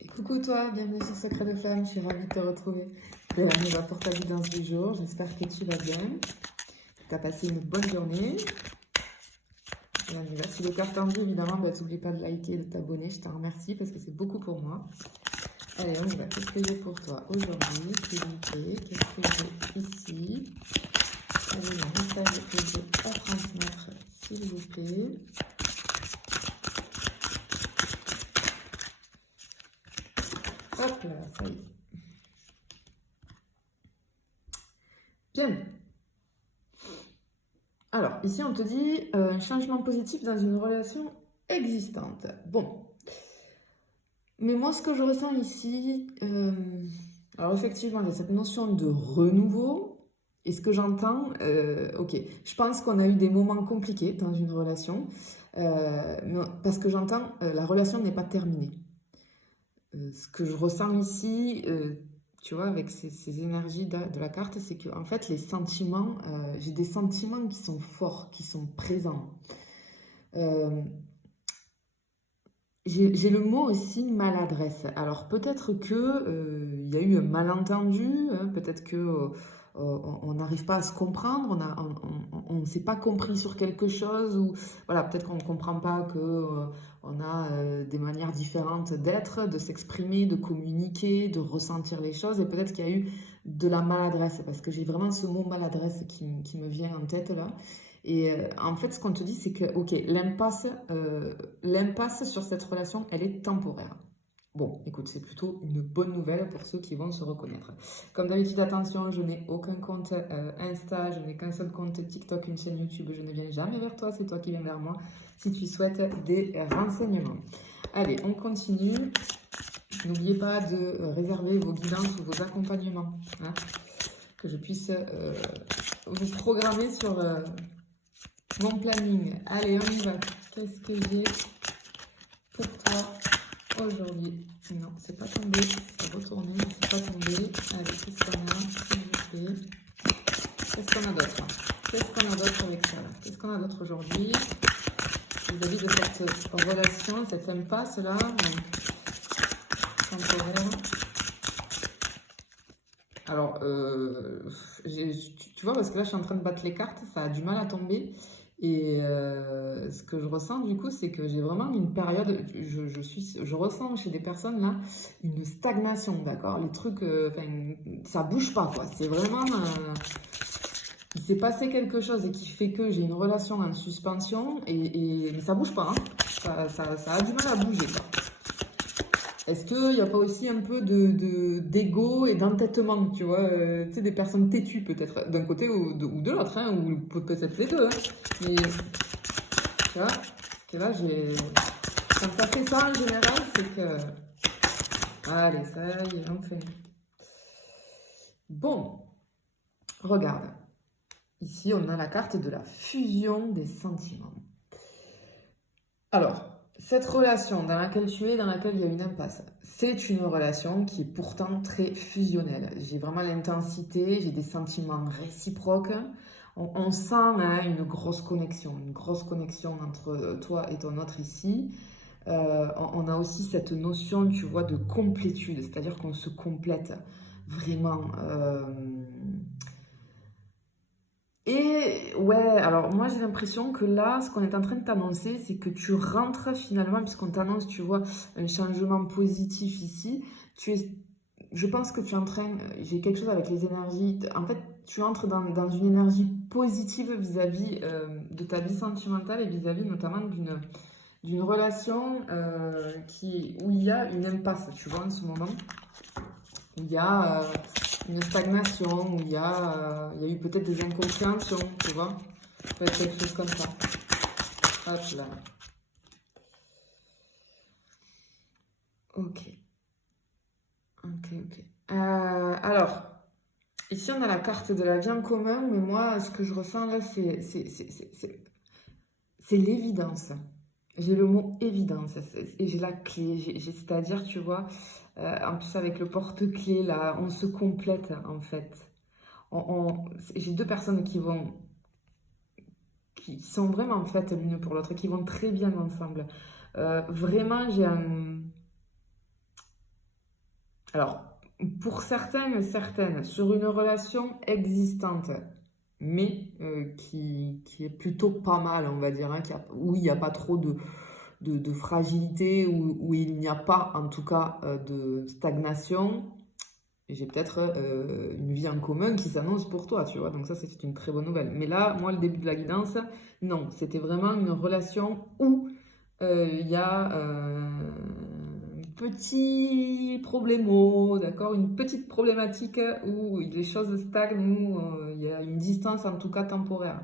Et coucou toi, bienvenue sur Secret de Flamme, je suis ravie de te retrouver. On va pour ta guidance du jour, j'espère que tu vas bien, que tu as passé une bonne journée. Et on y va. Si le cœur tendu, évidemment, n'oublie pas de liker et de t'abonner, je te remercie parce que c'est beaucoup pour moi. Allez, on y va. Qu'est-ce que j'ai pour toi aujourd'hui, s'il vous plaît? Qu'est-ce que j'ai ici? Quel est le message que j'ai à transmettre, s'il vous plaît? Hop là, ça y est. Bien. Alors, ici, on te dit un changement positif dans une relation existante. Bon. Mais moi, ce que je ressens ici, alors effectivement, il y a cette notion de renouveau. Et ce que j'entends, ok, je pense qu'on a eu des moments compliqués dans une relation, parce que j'entends, la relation n'est pas terminée. Ce que je ressens ici, tu vois, avec ces énergies de la carte, c'est que en fait, les sentiments, j'ai des sentiments qui sont forts, qui sont présents. Euh, j'ai le mot aussi maladresse. Alors peut-être que il y a eu un malentendu, hein, peut-être que on n'arrive pas à se comprendre, on ne s'est pas compris sur quelque chose, ou voilà, peut-être qu'on ne comprend pas que on a des manières différentes d'être, de s'exprimer, de communiquer, de ressentir les choses, et peut-être qu'il y a eu de la maladresse, parce que j'ai vraiment ce mot maladresse qui me vient en tête là. Et en fait, ce qu'on te dit, c'est que, ok, l'impasse sur cette relation, elle est temporaire. Bon, écoute, c'est plutôt une bonne nouvelle pour ceux qui vont se reconnaître. Comme d'habitude, attention, je n'ai aucun compte Insta, je n'ai qu'un seul compte TikTok, une chaîne YouTube, je ne viens jamais vers toi, c'est toi qui viens vers moi si tu souhaites des renseignements. Allez, on continue. N'oubliez pas de réserver vos guidances ou vos accompagnements, hein, que je puisse vous programmer sur mon planning. Allez, on y va. Qu'est-ce que j'ai pour toi aujourd'hui? Non, c'est pas tombé. C'est retourné, mais c'est pas tombé. Allez, qu'est-ce qu'on a, s'il vous plaît? Qu'est-ce qu'on a d'autre? Qu'est-ce qu'on a d'autre avec ça? Qu'est-ce qu'on a d'autre aujourd'hui? Vis-à-vis de cette relation, cette impasse-là, temporaire. Alors, tu vois, parce que là, je suis en train de battre les cartes, ça a du mal à tomber. Et ce que je ressens du coup, c'est que j'ai vraiment une période, je ressens chez des personnes là une stagnation, d'accord? Les trucs, ça bouge pas quoi. C'est vraiment, il s'est passé quelque chose et qui fait que j'ai une relation en suspension mais ça bouge pas, hein. Ça a du mal à bouger quoi. Est-ce qu'il n'y a pas aussi un peu d'ego et d'entêtement, tu vois, tu sais, des personnes têtues peut-être, d'un côté ou de l'autre, hein, ou peut-être les deux, hein. Mais tu vois, que là, quand ça fait ça en général, c'est que... Allez, ça y est, enfin. Bon, regarde. Ici, on a la carte de la fusion des sentiments. Alors, cette relation dans laquelle tu es, dans laquelle il y a une impasse, c'est une relation qui est pourtant très fusionnelle. J'ai vraiment l'intensité, j'ai des sentiments réciproques. On sent hein, une grosse connexion entre toi et ton autre ici. On a aussi cette notion, tu vois, de complétude, c'est-à-dire qu'on se complète vraiment. Et ouais, alors moi j'ai l'impression que là, ce qu'on est en train de t'annoncer, c'est que tu rentres finalement, puisqu'on t'annonce, tu vois, un changement positif ici, je pense que tu es en train, j'ai quelque chose avec les énergies, en fait, tu entres dans une énergie positive vis-à-vis de ta vie sentimentale et vis-à-vis notamment d'une relation où il y a une impasse, tu vois, en ce moment, où il y a une stagnation, où il y a eu peut-être des incompréhensions, tu vois, peut-être quelque chose comme ça. Hop là. Ok. Alors, ici on a la carte de la vie en commun, mais moi, ce que je ressens là, c'est l'évidence. J'ai le mot évidence et j'ai la clé, c'est-à-dire, tu vois, en plus avec le porte-clés là, on se complète en fait. J'ai deux personnes qui sont vraiment faites l'une pour l'autre, qui vont très bien ensemble. Vraiment, Alors, pour certaines, sur une relation existante, mais qui est plutôt pas mal, on va dire, hein, où il n'y a pas trop de fragilité, où il n'y a pas, en tout cas, de stagnation, j'ai peut-être une vie en commun qui s'annonce pour toi, tu vois. Donc ça, c'est une très bonne nouvelle. Mais là, moi, le début de la guidance, non, c'était vraiment une relation où il y a un petit problémo, d'accord, une petite problématique où les choses stagnent, où il y a une distance en tout cas temporaire.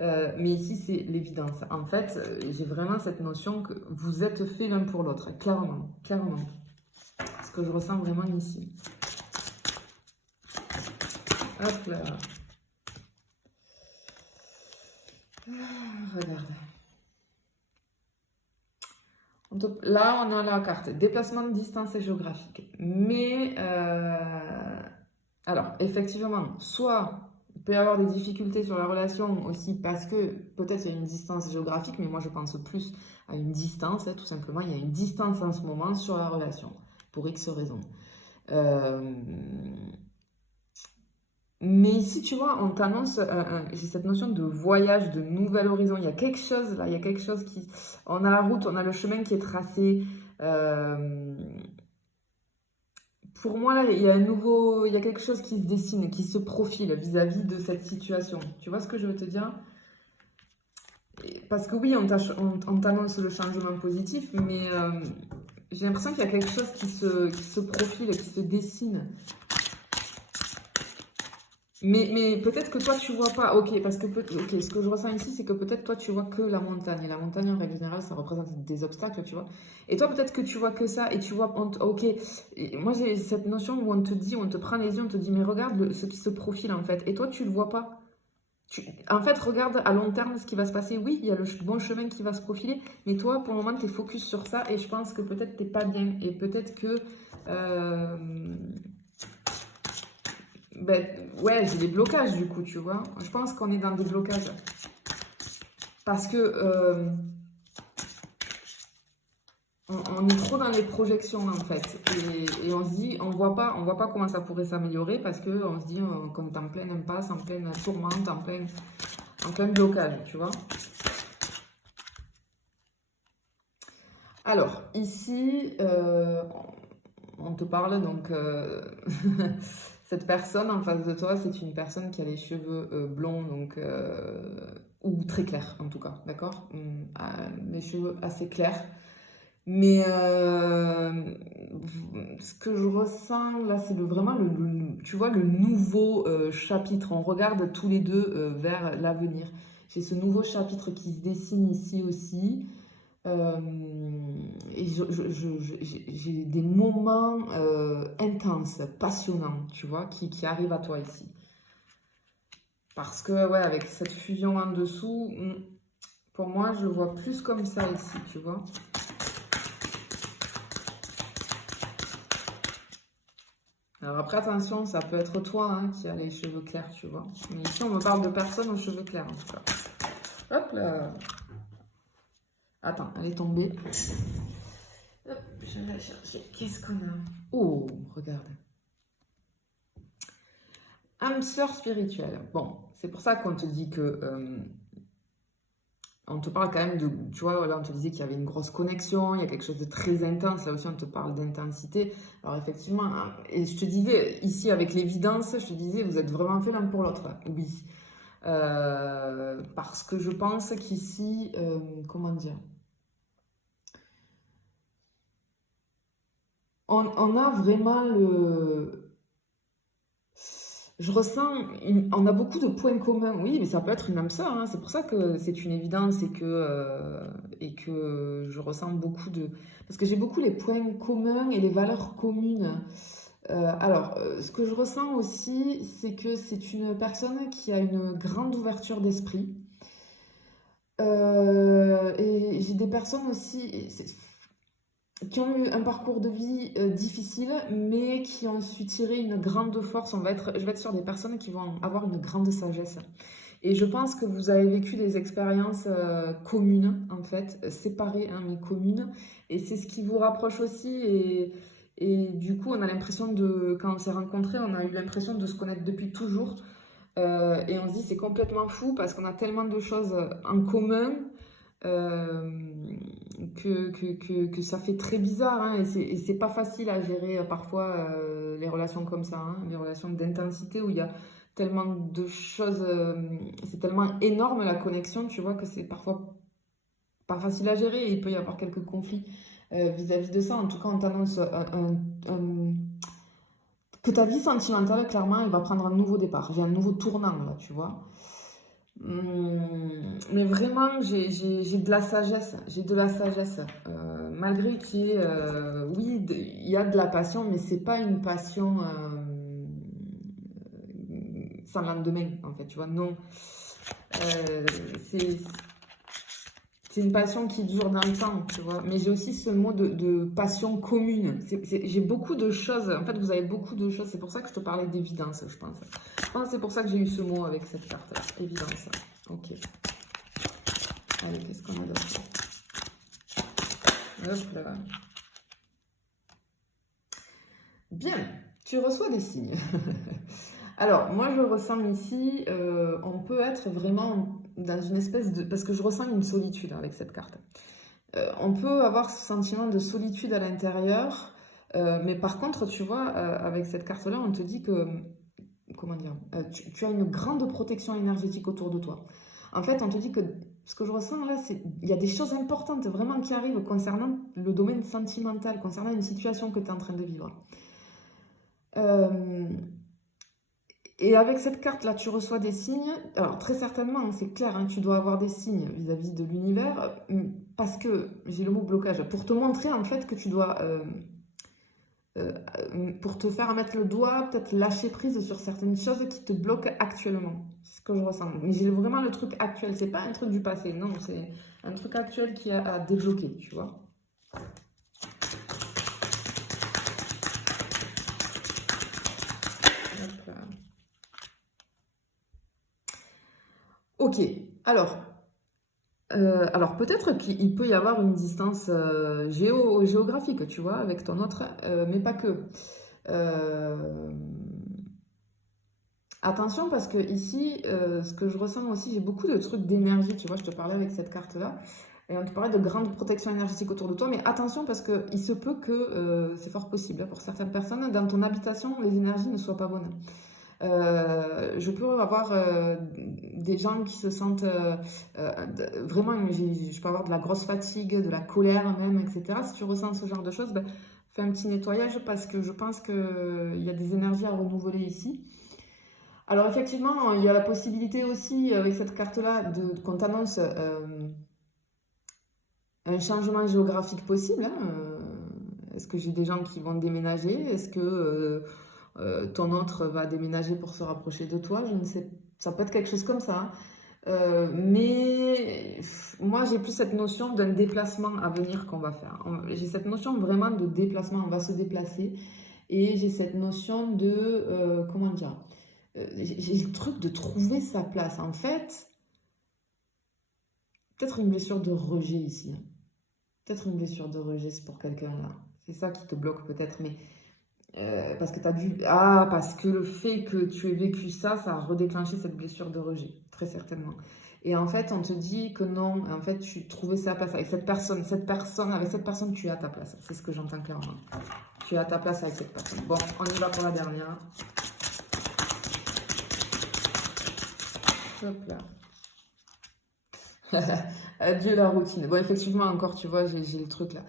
Mais ici, c'est l'évidence. En fait, j'ai vraiment cette notion que vous êtes fait l'un pour l'autre, clairement, clairement. Ce que je ressens vraiment ici. Hop là. Regarde. Là, on a la carte déplacement de distance et géographique. Mais, alors, effectivement, soit il peut y avoir des difficultés sur la relation aussi parce que peut-être il y a une distance géographique, mais moi je pense plus à une distance, hein, tout simplement. Il y a une distance en ce moment sur la relation, pour X raisons. Mais ici, tu vois, on t'annonce, j'ai cette notion de voyage, de nouvel horizon. Il y a quelque chose là, il y a quelque chose qui... On a la route, on a le chemin qui est tracé. Pour moi, là, il y a quelque chose qui se dessine, qui se profile vis-à-vis de cette situation. Tu vois ce que je veux te dire? Parce que oui, on t'annonce le changement positif, mais j'ai l'impression qu'il y a quelque chose qui se profile, qui se dessine. Mais peut-être que toi, tu vois pas. Ok, parce que ce que je ressens ici, c'est que peut-être toi, tu vois que la montagne. Et la montagne, en règle générale, ça représente des obstacles, tu vois. Et toi, peut-être que tu vois que ça et tu vois. Ok, et moi, j'ai cette notion où on te dit, on te prend les yeux, on te dit, mais regarde ce qui se profile, en fait. Et toi, tu le vois pas. En fait, regarde à long terme ce qui va se passer. Oui, il y a le bon chemin qui va se profiler, mais toi, pour le moment, tu es focus sur ça et je pense que peut-être t'es pas bien et peut-être que. euh, Ben, ouais, j'ai des blocages du coup, tu vois. Je pense qu'on est dans des blocages. Parce que on est trop dans les projections en fait. Et on se dit, on voit pas comment ça pourrait s'améliorer parce qu'on se dit qu'on est en pleine impasse, en pleine tourmente, en plein blocage, tu vois. Alors, ici, on te parle donc. Cette personne en face de toi, c'est une personne qui a les cheveux blonds, donc, ou très clairs en tout cas, d'accord? Les cheveux assez clairs. Mais ce que je ressens là, c'est vraiment tu vois, le nouveau chapitre. On regarde tous les deux vers l'avenir. J'ai ce nouveau chapitre qui se dessine ici aussi. Euh, et j'ai des moments intenses, passionnants, tu vois, qui arrivent à toi ici. Parce que, ouais, avec cette fusion en dessous, pour moi, je le vois plus comme ça ici, tu vois. Alors après, attention, ça peut être toi hein, qui a les cheveux clairs, tu vois. Mais ici, on me parle de personnes aux cheveux clairs, en tout cas. Hop là. Attends, elle est tombée. Hop, je vais la chercher. Qu'est-ce qu'on a? Oh, regarde. Âme sœur spirituelle. Bon, c'est pour ça qu'on te dit que... on te parle quand même de... Tu vois, là, on te disait qu'il y avait une grosse connexion, il y a quelque chose de très intense. Là aussi, on te parle d'intensité. Alors, effectivement, hein, et je te disais, ici, avec l'évidence, je te disais, vous êtes vraiment fait l'un pour l'autre. Oui. Parce que je pense qu'ici... comment dire? On a vraiment le... Je ressens, on a beaucoup de points communs, oui, mais ça peut être une âme sœur, hein. C'est pour ça que c'est une évidence et que je ressens beaucoup de... Parce que j'ai beaucoup les points communs et les valeurs communes. Ce que je ressens aussi, c'est que c'est une personne qui a une grande ouverture d'esprit. Et j'ai des personnes aussi qui ont eu un parcours de vie difficile, mais qui ont su tirer une grande force. Je vais être sur des personnes qui vont avoir une grande sagesse. Et je pense que vous avez vécu des expériences communes, en fait, séparées, hein, mais communes. Et c'est ce qui vous rapproche aussi. Et du coup, on a l'impression de, quand on s'est rencontrés, on a eu l'impression de se connaître depuis toujours. Et on se dit, c'est complètement fou parce qu'on a tellement de choses en commun euh, que ça fait très bizarre. Hein, et c'est pas facile à gérer parfois les relations comme ça, hein, les relations d'intensité où il y a tellement de choses, c'est tellement énorme la connexion, tu vois, que c'est parfois pas facile à gérer et il peut y avoir quelques conflits vis-à-vis de ça. En tout cas, on t'annonce que ta vie sentimentale, clairement, elle va prendre un nouveau départ. J'ai un nouveau tournant là, tu vois. Mais vraiment, j'ai de la sagesse. J'ai de la sagesse. Malgré qu'il y ait, oui, il y a de la passion, mais c'est pas une passion sans lendemain, en fait, tu vois. Non. Euh, c'est c'est une passion qui dure dans le temps, tu vois. Mais j'ai aussi ce mot de passion commune. J'ai beaucoup de choses. En fait, vous avez beaucoup de choses. C'est pour ça que je te parlais d'évidence, je pense. Je pense que c'est pour ça que j'ai eu ce mot avec cette carte-là. Évidence. Ok. Allez, qu'est-ce qu'on a d'autre? Hop là. Bien, tu reçois des signes. Alors, moi, je ressens ici, on peut être vraiment dans une espèce de... Parce que je ressens une solitude avec cette carte. On peut avoir ce sentiment de solitude à l'intérieur, mais par contre, tu vois, avec cette carte-là, on te dit que, comment dire, tu as une grande protection énergétique autour de toi. En fait, on te dit que ce que je ressens là, c'est il y a des choses importantes vraiment qui arrivent concernant le domaine sentimental, concernant une situation que tu es en train de vivre. Euh, Et avec cette carte-là, tu reçois des signes. Alors, très certainement, hein, c'est clair, hein, tu dois avoir des signes vis-à-vis de l'univers, parce que, j'ai le mot blocage, pour te montrer en fait que tu dois, pour te faire mettre le doigt, peut-être lâcher prise sur certaines choses qui te bloquent actuellement. C'est ce que je ressens. Mais j'ai vraiment le truc actuel, c'est pas un truc du passé, non, c'est un truc actuel qui a à débloquer, tu vois. Hop là. Ok, alors. Alors peut-être qu'il peut y avoir une distance géographique, tu vois, avec ton autre, mais pas que. Euh, Attention parce que ici, ce que je ressens aussi, j'ai beaucoup de trucs d'énergie, tu vois, je te parlais avec cette carte-là, et on te parlait de grande protection énergétique autour de toi, mais attention parce qu'il se peut que, c'est fort possible, hein, pour certaines personnes, dans ton habitation, les énergies ne soient pas bonnes. Je peux avoir des gens qui se sentent vraiment, je peux avoir de la grosse fatigue, de la colère même, etc. Si tu ressens ce genre de choses, ben, fais un petit nettoyage parce que je pense qu'il y a des énergies à renouveler ici. Alors effectivement, il y a la possibilité aussi avec cette carte-là qu'on t'annonce un changement géographique possible, hein. Est-ce que j'ai des gens qui vont déménager? Est-ce que ton autre va déménager pour se rapprocher de toi? Je ne sais, ça peut être quelque chose comme ça, hein. Mais moi, j'ai plus cette notion d'un déplacement à venir qu'on va faire. J'ai cette notion vraiment de déplacement, on va se déplacer. Et j'ai cette notion de, comment dire, j'ai le truc de trouver sa place. En fait, peut-être une blessure de rejet ici, hein. Peut-être une blessure de rejet c'est pour quelqu'un là. C'est ça qui te bloque peut-être, mais parce que tu as dû... Ah, parce que le fait que tu aies vécu ça, ça a redéclenché cette blessure de rejet, très certainement. Et en fait, on te dit que non, en fait, tu trouvais sa place avec cette personne, avec cette personne, tu es à ta place. C'est ce que j'entends clairement. Tu es à ta place avec cette personne. Bon, on y va pour la dernière. Hop là. Adieu la routine. Bon, effectivement, encore, tu vois, j'ai le truc là.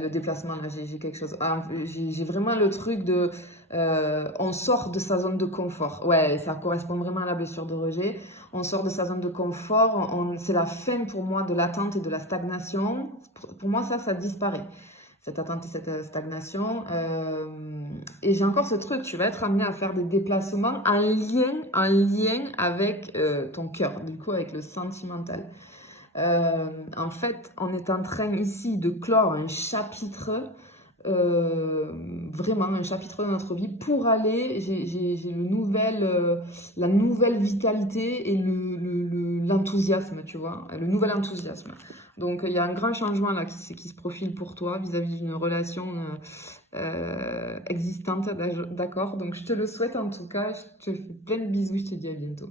Le déplacement, là, j'ai quelque chose. Ah, j'ai vraiment le truc de. On sort de sa zone de confort. Ouais, ça correspond vraiment à la blessure de rejet. On sort de sa zone de confort. C'est la fin pour moi de l'attente et de la stagnation. Pour moi, ça disparaît. Cette attente et cette stagnation. Et j'ai encore ce truc, tu vas être amené à faire des déplacements en lien avec ton cœur, du coup, avec le sentimental. En fait, on est en train ici de clore un chapitre, vraiment un chapitre de notre vie pour aller, j'ai la nouvelle vitalité et l'enthousiasme, tu vois, le nouvel enthousiasme. Donc, il y a un grand changement là qui se profile pour toi vis-à-vis d'une relation existante, d'accord? Donc, je te le souhaite en tout cas. Je te fais plein de bisous. Je te dis à bientôt.